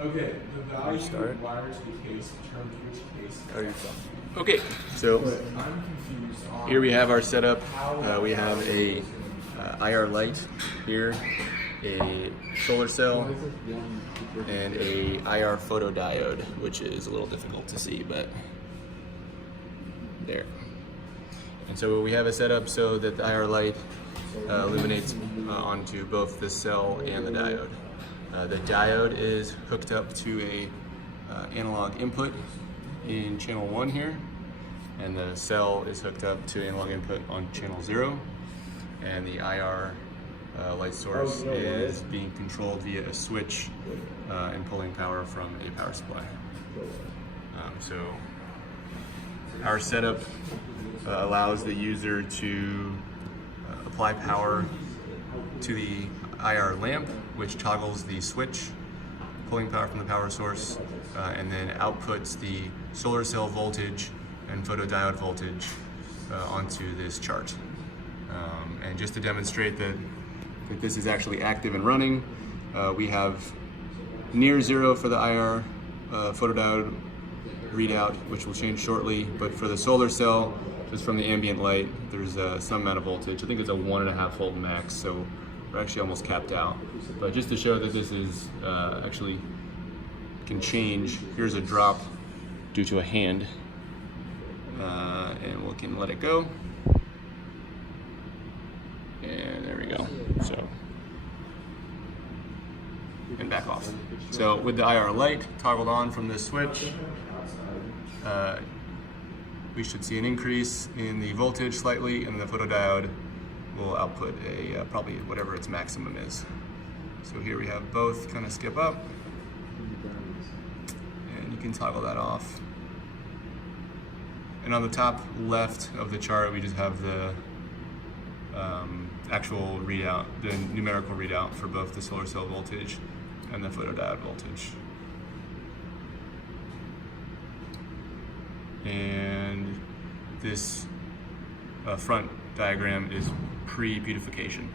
Okay, the value Restart. of wires to case determines which case. Oh, you're fine. Okay, so I'm confused on here we have our setup. We have a IR light here, a solar cell, and a IR photodiode, which is a little difficult to see, but there. And so we have a setup so that the IR light illuminates onto both the cell and the diode. The diode is hooked up to a analog input in channel 1 here, and the cell is hooked up to analog input on channel 0, and the IR light source is being controlled via a switch and pulling power from a power supply. So our setup allows the user to apply power to the IR lamp, which toggles the switch, pulling power from the power source, and then outputs the solar cell voltage and photodiode voltage onto this chart. And just to demonstrate that this is actually active and running, we have near 0 for the IR photodiode readout, which will change shortly, but for the solar cell, just from the ambient light, there's some amount of voltage. I think it's a 1.5 volt max, so we're actually almost capped out. But just to show that this is actually can change, here's a drop due to a hand, and we can let it go. And there we go. So, and back off. So with the IR light toggled on from this switch, we should see an increase in the voltage slightly, and the photodiode will output a probably whatever its maximum is. So here we have both kind of skip up, and you can toggle that off. And on the top left of the chart, we just have the actual readout, the numerical readout for both the solar cell voltage and the photodiode voltage. And this front diagram is pre-beautification.